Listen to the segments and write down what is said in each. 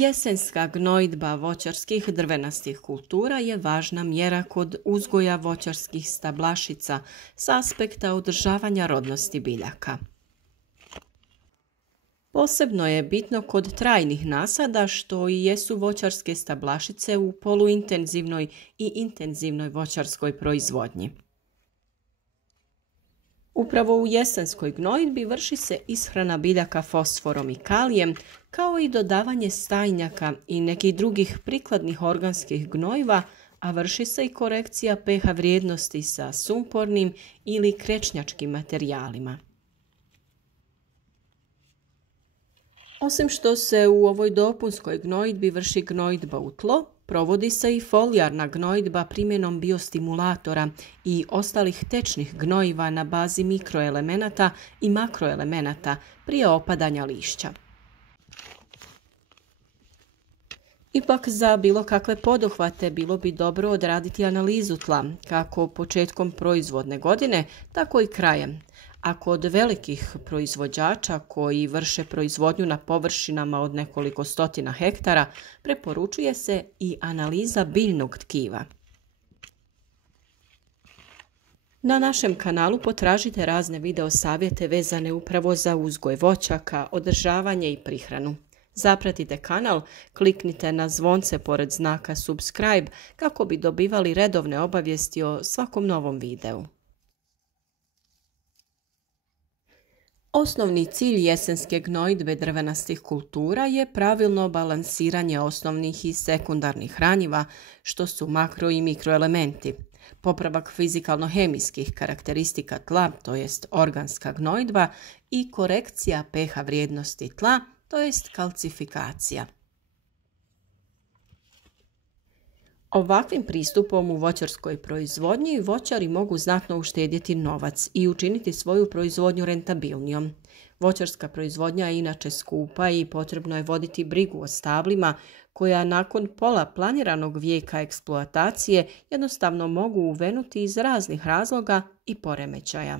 Jesenska gnojidba voćarskih drvenastih kultura je važna mjera kod uzgoja voćarskih stablašica s aspekta održavanja rodnosti biljaka. Posebno je bitno kod trajnih nasada što i jesu voćarske stablašice u poluintenzivnoj i intenzivnoj voćarskoj proizvodnji. Upravo u jesenskoj gnojidbi vrši se ishrana biljaka fosforom i kalijem, kao i dodavanje stajnjaka i nekih drugih prikladnih organskih gnojiva, a vrši se i korekcija pH vrijednosti sa sumpornim ili krečnjačkim materijalima. Osim što se u ovoj dopunskoj gnojidbi vrši gnojidba u tlo, provodi se i folijarna gnojidba primjenom biostimulatora i ostalih tečnih gnojiva na bazi mikroelemenata i makroelemenata prije opadanja lišća. Ipak za bilo kakve poduhvate bilo bi dobro odraditi analizu tla, kako početkom proizvodne godine, tako i krajem. A kod velikih proizvođača koji vrše proizvodnju na površinama od nekoliko stotina hektara, preporučuje se i analiza biljnog tkiva. Na našem kanalu potražite razne video savjete vezane upravo za uzgoj voćaka, održavanje i prihranu. Zapratite kanal, kliknite na zvonce pored znaka subscribe kako bi dobivali redovne obavijesti o svakom novom videu. Osnovni cilj jesenske gnojidbe drvenastih kultura je pravilno balansiranje osnovnih i sekundarnih hranjiva, što su makro i mikroelementi, popravak fizikalno-hemijskih karakteristika tla, to jest organska gnojidba, i korekcija pH vrijednosti tla, to jest kalcifikacija. Ovakvim pristupom u voćarskoj proizvodnji voćari mogu znatno uštedjeti novac i učiniti svoju proizvodnju rentabilnijom. Voćarska proizvodnja je inače skupa i potrebno je voditi brigu o stablima koja nakon pola planiranog vijeka eksploatacije jednostavno mogu uvenuti iz raznih razloga i poremećaja.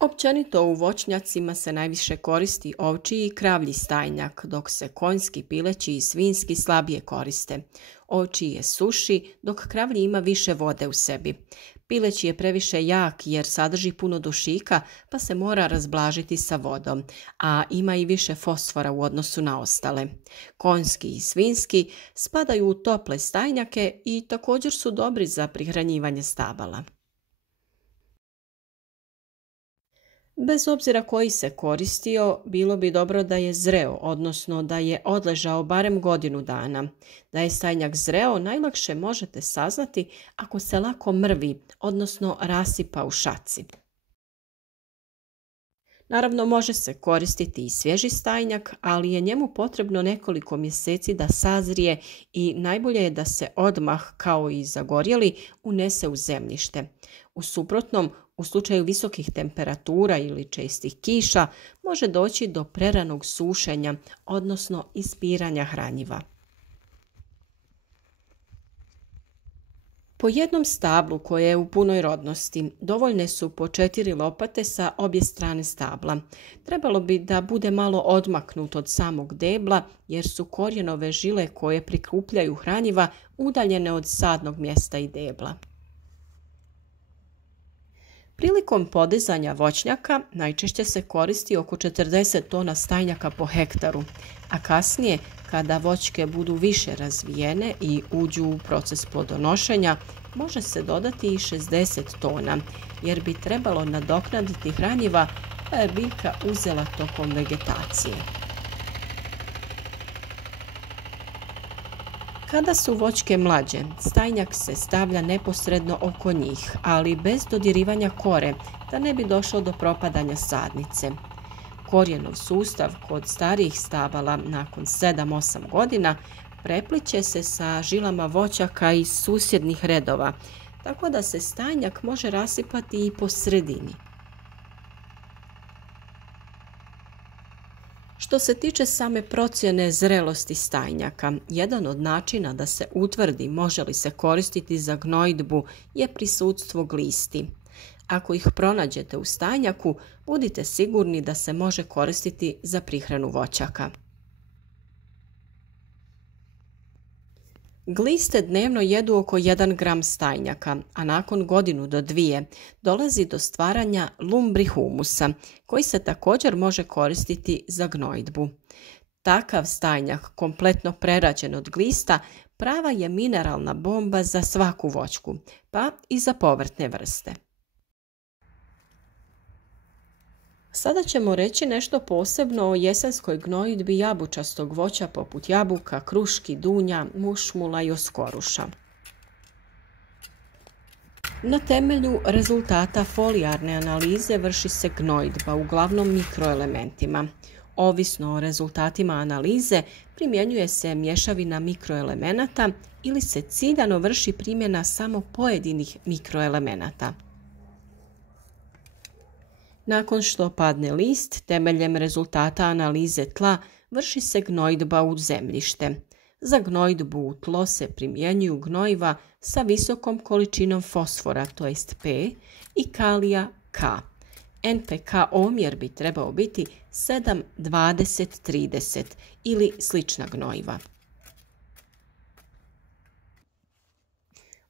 Općenito u voćnjacima se najviše koristi ovčji i kravlji stajnjak, dok se konjski, pileći i svinjski slabije koriste. Ovčji je suši, dok kravlji ima više vode u sebi. Pileći je previše jak jer sadrži puno dušika pa se mora razblažiti sa vodom, a ima i više fosfora u odnosu na ostale. Konjski i svinjski spadaju u tople stajnjake i također su dobri za prihranjivanje stabala. Bez obzira koji se koristio, bilo bi dobro da je zreo, odnosno da je odležao barem godinu dana. Da je stajnjak zreo najlakše možete saznati ako se lako mrvi, odnosno rasipa u šaci. Naravno, može se koristiti i svježi stajnjak, ali je njemu potrebno nekoliko mjeseci da sazrije i najbolje je da se odmah, kao i zagorjeli, unese u zemljište. U suprotnom, u slučaju visokih temperatura ili čestih kiša, može doći do preranog sušenja, odnosno ispiranja hranjiva. Po jednom stablu koje je u punoj rodnosti dovoljne su po 4 lopate sa obje strane stabla. Trebalo bi da bude malo odmaknut od samog debla jer su korijenove žile koje prikupljaju hranjiva udaljene od sadnog mjesta i debla. Prilikom podizanja voćnjaka najčešće se koristi oko 40 tona stajnjaka po hektaru, a kasnije, kada voćke budu više razvijene i uđu u proces plodonošenja, može se dodati i 60 tona, jer bi trebalo nadoknaditi hranjiva koja je biljka uzela tokom vegetacije. Kada su voćke mlađe, stajnjak se stavlja neposredno oko njih, ali bez dodirivanja kore, da ne bi došlo do propadanja sadnice. Korijenov sustav kod starijih stabala nakon 7-8 godina prepliće se sa žilama voćaka iz susjednih redova, tako da se stajnjak može rasipati i po sredini. Što se tiče same procjene zrelosti stajnjaka, jedan od načina da se utvrdi može li se koristiti za gnojidbu je prisutstvo glisti. Ako ih pronađete u stajnjaku, budite sigurni da se može koristiti za prihranu voćaka. Gliste dnevno jedu oko 1 gram stajnjaka, a nakon 1 do 2 dolazi do stvaranja lumbrihumusa, koji se također može koristiti za gnojidbu. Takav stajnjak, kompletno prerađen od glista, prava je mineralna bomba za svaku voćku, pa i za povrtne vrste. Sada ćemo reći nešto posebno o jesenskoj gnojidbi jabučastog voća poput jabuka, kruški, dunja, mušmula i oskoruša. Na temelju rezultata folijarne analize vrši se gnojidba, uglavnom mikroelementima. Ovisno o rezultatima analize primjenjuje se mješavina mikroelemenata ili se ciljano vrši primjena samo pojedinih mikroelemenata. Nakon što padne list, temeljem rezultata analize tla vrši se gnojidba u zemljište. Za gnojidbu u tlo se primjenjuju gnojiva sa visokom količinom fosfora, to jest P, i kalija K. NPK omjer bi trebao biti 7:20:30 ili slična gnojiva.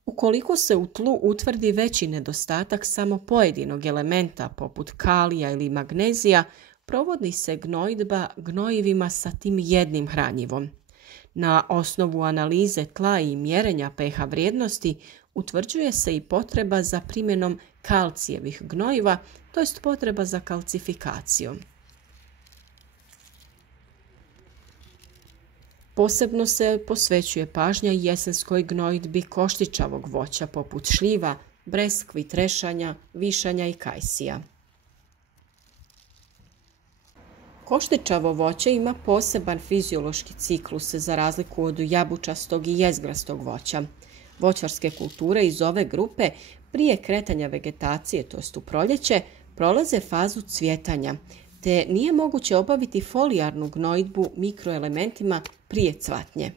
Ukoliko se u tlu utvrdi veći nedostatak samo pojedinog elementa poput kalija ili magnezija, provodi se gnojidba gnojivima sa tim jednim hranjivom. Na osnovu analize tla i mjerenja pH vrijednosti utvrđuje se i potreba za primjenom kalcijevih gnojiva, to jest potreba za kalcifikacijom. Posebno se posvećuje pažnja jesenskoj gnojidbi koštičavog voća poput šljiva, breskvi, trešanja, višanja i kajsija. Koštičavo voće ima poseban fiziološki ciklus za razliku od jabučastog i jezgrastog voća. Voćarske kulture iz ove grupe prije kretanja vegetacije, to jest u proljeće, prolaze fazu cvjetanja, te nije moguće obaviti folijarnu gnojidbu mikroelementima prije cvatnje.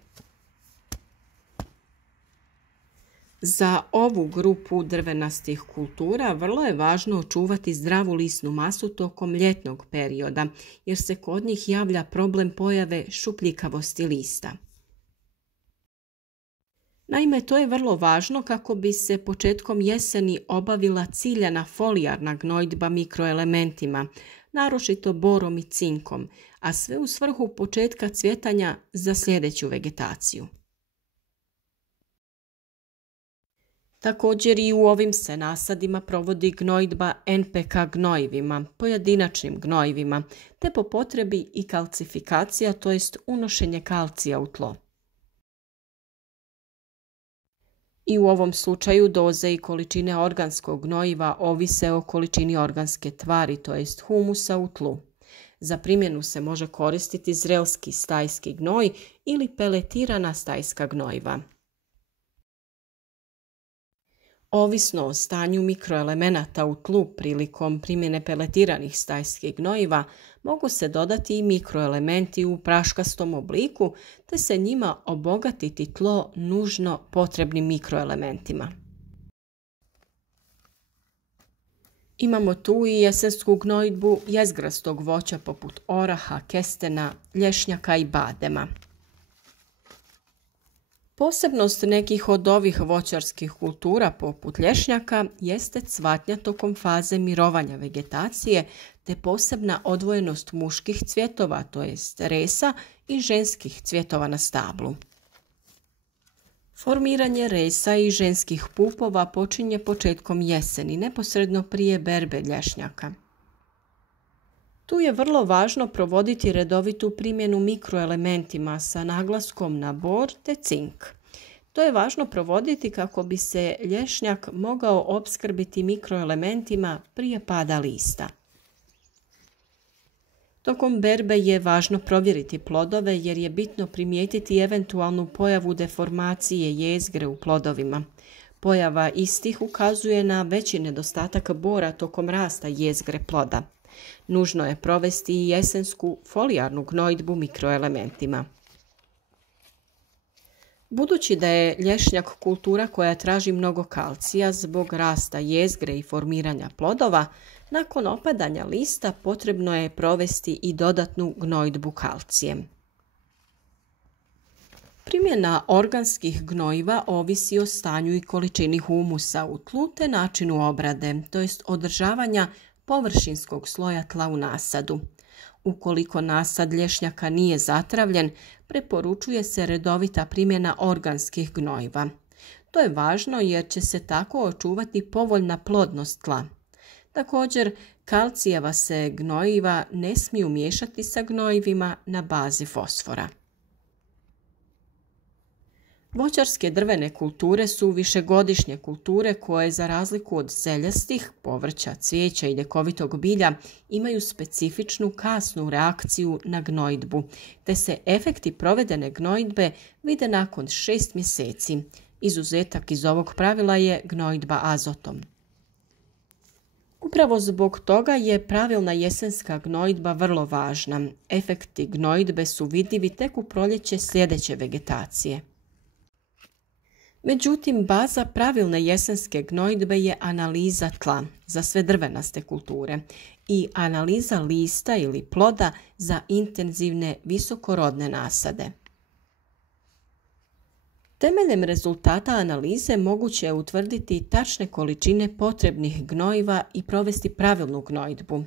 Za ovu grupu drvenastih kultura vrlo je važno očuvati zdravu lisnu masu tokom ljetnog perioda, jer se kod njih javlja problem pojave šupljikavosti lista. Naime, to je vrlo važno kako bi se početkom jeseni obavila ciljana folijarna gnojidba mikroelementima, naročito borom i cinkom, a sve u svrhu početka cvjetanja za sljedeću vegetaciju. Također i u ovim se nasadima provodi gnojidba NPK gnojivima, pojedinačnim gnojivima, te po potrebi i kalcifikacija, to jest unošenje kalcija u tlo. I u ovom slučaju doze i količine organskog gnojiva ovise o količini organske tvari, to jest humusa u tlu. Za primjenu se može koristiti zrelski stajski gnoj ili peletirana stajska gnojiva. Ovisno o stanju mikroelemenata u tlu prilikom primjene peletiranih stajskih gnojiva mogu se dodati i mikroelementi u praškastom obliku te se njima obogatiti tlo nužno potrebnim mikroelementima. Imamo tu i jesensku gnojidbu jezgrastog voća poput oraha, kestena, lješnjaka i badema. Posebnost nekih od ovih voćarskih kultura poput lješnjaka jeste cvatnja tokom faze mirovanja vegetacije te posebna odvojenost muških cvjetova, to jest resa, i ženskih cvjetova na stablu. Formiranje resa i ženskih pupova počinje početkom jeseni, neposredno prije berbe lješnjaka. Tu je vrlo važno provoditi redovitu primjenu mikroelementima sa naglaskom na bor te cink. To je važno provoditi kako bi se lješnjak mogao opskrbiti mikroelementima prije pada lista. Tokom berbe je važno provjeriti plodove jer je bitno primijetiti eventualnu pojavu deformacije jezgre u plodovima. Pojava istih ukazuje na veći nedostatak bora tokom rasta jezgre ploda. Nužno je provesti i jesensku folijarnu gnojidbu mikroelementima. Budući da je lješnjak kultura koja traži mnogo kalcija zbog rasta jezgre i formiranja plodova, nakon opadanja lista potrebno je provesti i dodatnu gnojidbu kalcijem. Primjena organskih gnojiva ovisi o stanju i količini humusa u tlu te načinu obrade, to jest održavanja površinskog sloja tla u nasadu. Ukoliko nasad lješnjaka nije zatravljen, preporučuje se redovita primjena organskih gnojiva. To je važno jer će se tako očuvati povoljna plodnost tla. Također, kalcijeva se gnojiva ne smiju miješati sa gnojivima na bazi fosfora. Voćarske drvene kulture su višegodišnje kulture koje, za razliku od zeljastih, povrća, cvijeća i ljekovitog bilja, imaju specifičnu kasnu reakciju na gnojidbu, te se efekti provedene gnojidbe vide nakon 6 mjeseci. Izuzetak iz ovog pravila je gnojidba azotom. Upravo zbog toga je pravilna jesenska gnojidba vrlo važna. Efekti gnojidbe su vidljivi tek u proljeće sljedeće vegetacije. Međutim, baza pravilne jesenske gnojidbe je analiza tla za sve drvenaste kulture i analiza lista ili ploda za intenzivne visokorodne nasade. Temeljem rezultata analize moguće je utvrditi tačne količine potrebnih gnojiva i provesti pravilnu gnojidbu.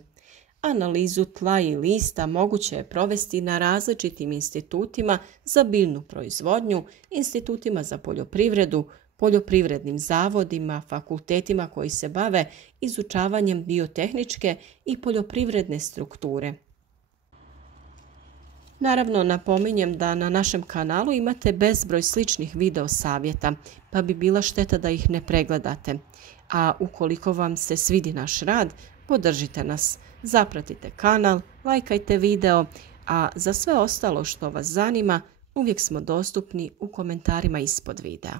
Analizu tla i lista moguće je provesti na različitim institutima za biljnu proizvodnju, institutima za poljoprivredu, poljoprivrednim zavodima, fakultetima koji se bave izučavanjem biotehničke i poljoprivredne strukture. Naravno, napominjem da na našem kanalu imate bezbroj sličnih video savjeta, pa bi bila šteta da ih ne pregledate. A ukoliko vam se svidi naš rad, podržite nas, zapratite kanal, lajkajte video, a za sve ostalo što vas zanima uvijek smo dostupni u komentarima ispod videa.